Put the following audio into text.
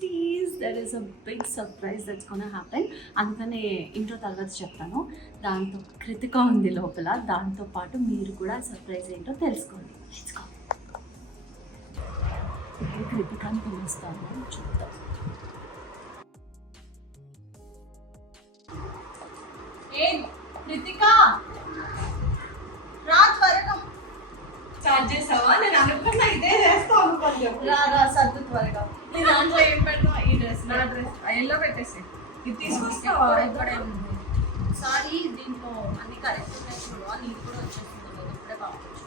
Besties, there is a big surprise that's gonna happen. అందుకనే intro తర్వాత చెప్తాను. దాంతో కృతిక ఉంది లోపల, దాంతో పాటు మీరు కూడా సర్ప్రైజ్ ఏంటో తెలుసుకోండి. Let's go. కృతికాని పిలుస్తాను, చూద్దాం. కృతిక రా, త్వరగా స్టార్ట్ చేసావా? నేను అనుకున్నా ఇదే చేస్తావు అనుకోలేదు. రా సర్దు త్వరగా. నీ దాంట్లో ఏం పెడతావు? ఈ డ్రెస్, నా డ్రెస్ ఎల్లో పెట్టేసి ఇది తీసుకొస్తావా? ఇక్కడే ఉంది. సారీ, దీంట్లో అన్ని కరెక్ట్ ఉన్నాయి చూడు. నీకు కూడా వచ్చేస్తుంది కదా, ఇప్పుడే పంపించు.